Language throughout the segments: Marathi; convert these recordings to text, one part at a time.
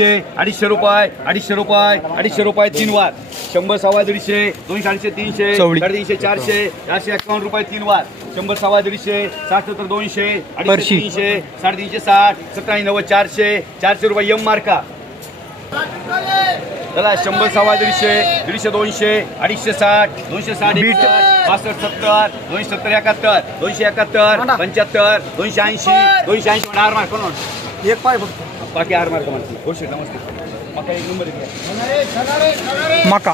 अडीचशे अडीचशे रुपये अडीचशे रुपये अडीचशे रुपये तीन वार. शंभर सव्वा दीडशे दोनशे अडीचशे तीनशे. साडेतीनशे चारशे चारशे एकावन्न रुपये तीन वार. शंभर सव्वा दीडशे साठ सत्तर दोनशे अडीचशे. तीनशे साडेतीनशे साठ सत्तर नव्वद चारशे चारशे रुपये यम मार्का. चला शंभर सव्वा दीडशे दीडशे दोनशे अडीचशे साठ दोनशे साठ पासष्ट सत्तर दोनशे सत्तर एकाहत्तर दोनशे एकाहत्तर पंच्याहत्तर दोनशे ऐंशी दोनशे ऐंशी एक पाय फक्त. बाकी आर मार्क म्हणते गोष्ट नमस्ते. बाकी एक नंबर आहे. मका.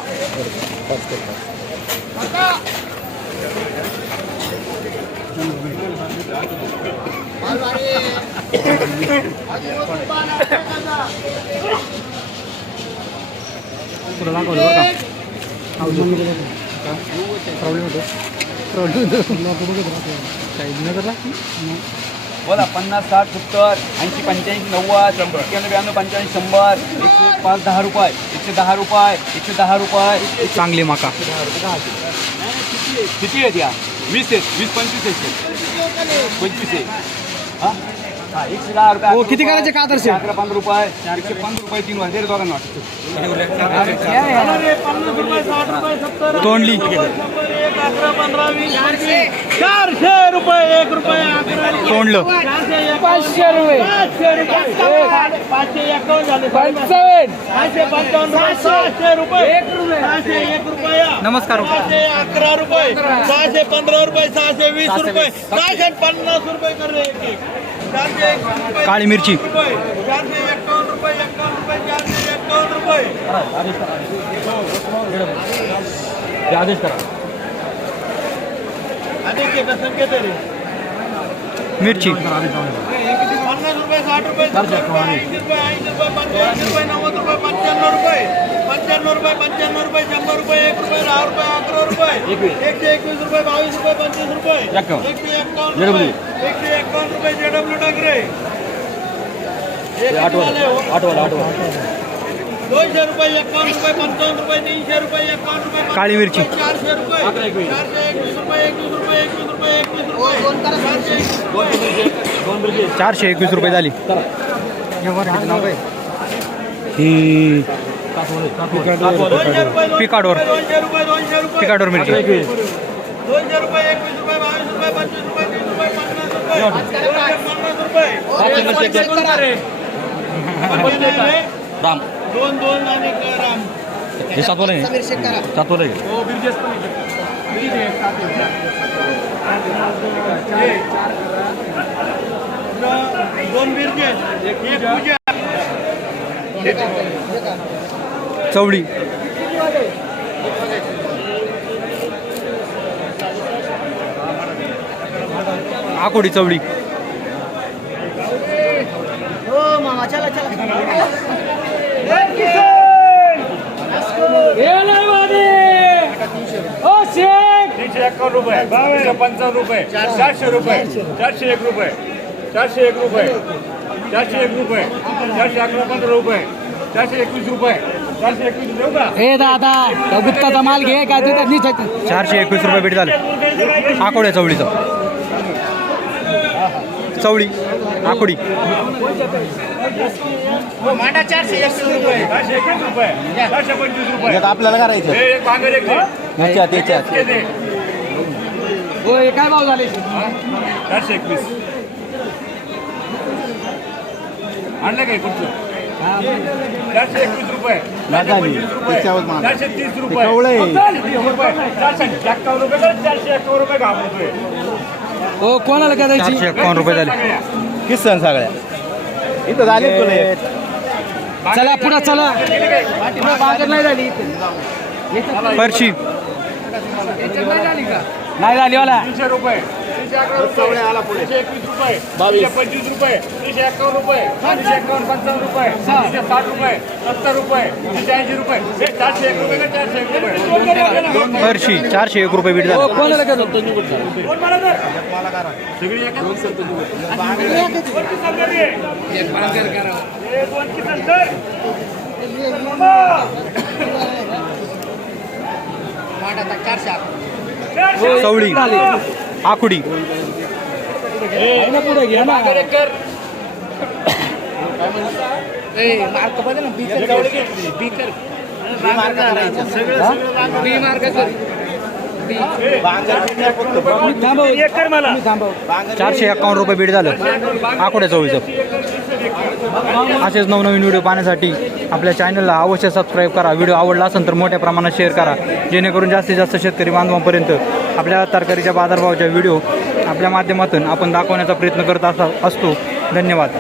तुला दाखवलं बरं का? प्रॉब्लेम होतो. प्रॉब्लेम बोला पन्नास साठ सत्तर ऐंशी पंच्याऐंशी नव्वद एक्क्याण्णव ब्याण्णव पंच्याऐंशी शंभर एकशे एक, पाच दहा रुपये एकशे दहा रुपये एकशे दहा रुपये चांगली मका. किती आहेत? या? वीस आहेत वीस पंचवीस आहेत. पंचवीस आहे हा हा? एकशे दहा रुपये हो, अकरा किती रुपये, करायचे का आदर्श? अकरा पंधरा रुपये एकशे पंधरा रुपये तीन वाजता तरी दोघांना वाटतं तोंडली चारशे रुपये एक रुपये तोंडलं पाचशे रुपये पाचशे एकावन्न झाले सहाशे पंचावन्न रुपये सहाशे रुपये एक रुपये सहाशे एक रुपया नमस्कार सहाशे अकरा रुपये सहाशे पंधरा रुपये सहाशे वीस रुपये सहाशे पन्नास रुपये कर रे एक एक. चारशे एक रुपये काळी मिरची. रुपये चारशे एकावन्न रुपये एकावन्न रुपये चारशे एकावन्न रुपये आदेश करा अधिक आहे का संकेत आहे रे मिरची पन्नास रुपये साठ रुपये सत्तर रुपये ऐंशी रुपये ऐंशी रुपये पंच्याऐंशी रुपये नव्वद रुपये पंच्याण्णव रुपये पंच्याण्णव रुपये पंच्याण्णव रुपये शंभर रुपये एक रुपये दहा रुपये अकरा रुपये एकशे एकवीस रुपये बावीस रुपये पंचवीस रुपये एकावन्न. एकशे एकावन्न रुपये एकशे एकावन्न रुपये जेडब्ल्यू टाकरे. दोनशे रुपये एकावन्न रुपये पंचावन्न रुपये तीनशे रुपये एकावन्न रुपये पन्नास काळी मिरची. रुपये, चारशे रुपये. चारशे एकवीस रुपये एकवीस रुपये एकवीस रुपये एकवीस रुपये. चारशे एकवीस चारशे एकवीस रुपये झाली. ही दोनशे रुपये पिकाडोर. पिकाडोर मिरची. दोनशे रुपये एकवीस रुपये बावीस रुपये पंचवीस रुपये तीस रुपये पन्नास रुपये. दोनशे पन्नास रुपये. राम. दोन दोन आणि राम. हे सातवलं आहे. सातवलं. आहे दोन बिरजे एक पूजा. चवळी. आकोडी चवळी. तीनशे एकावन्न रुपये. तीनशे पंचावन्न रुपये. चारशे रुपये. चारशे एक रुपये. चारशे एक रुपये. चारशे एक रुपये. चारशे अकरा पंधरा रुपये. चारशे एकवीस रुपये. ए दादा तो गुप्ताचा माल घे काय तिथं नीच चारशे एकवीस रुपये भेट झाले. आकोड्या चवळीचं. चवळी आकोडी. आपल्याला करायचं. हे काय भाव झाले? चारशे एकवीस. आणलं काय कुठचं चारशे एकवीस रुपये. चारशे तीस रुपये. चारशे रुपये चारशे एक्कावन्न रुपये घाबरतोय. हो कोणाला काय द्यायची? चारशे एकावन्न रुपये झाले. किसन सगळ्या. इथं झाले तुला चला पुढे चला. बाजार नाही झाली नाही झाली वाला. तीनशे रुपये. तीनशे अकरा रुपये. तीनशे एकवीस रुपये. पंचवीस रुपये. तीनशे एक्कावन्न रुपये. तीनशे एक्कावन्न पंचावन्न रुपये. तीनशे साठ रुपये. सत्तर रुपये. तीनशे ऐंशी रुपये. चारशे एक रुपये का चारशे एक रुपये? फरशी चारशे एक रुपये भेट झाले. कोणाला काय? सगळी एका? हे दोन किसन कर. चारशे. चवळी आकुडी. एक कर. चारशे एकावन्न रुपये बीड झालं. आकोड्या चवळीचं असेच नवनवीन व्हिडिओ पाहण्यासाठी आपल्या चॅनलला अवश्य सबस्क्राईब करा. व्हिडिओ आवडला असेल तर मोठ्या प्रमाणात शेअर करा. जेणेकरून जास्तीत जास्त शेतकरी बांधवांपर्यंत आपल्या तरकारीच्या बाजारभावाच्या व्हिडिओ आपल्या माध्यमातून आपण दाखवण्याचा प्रयत्न करत असा असतो. धन्यवाद.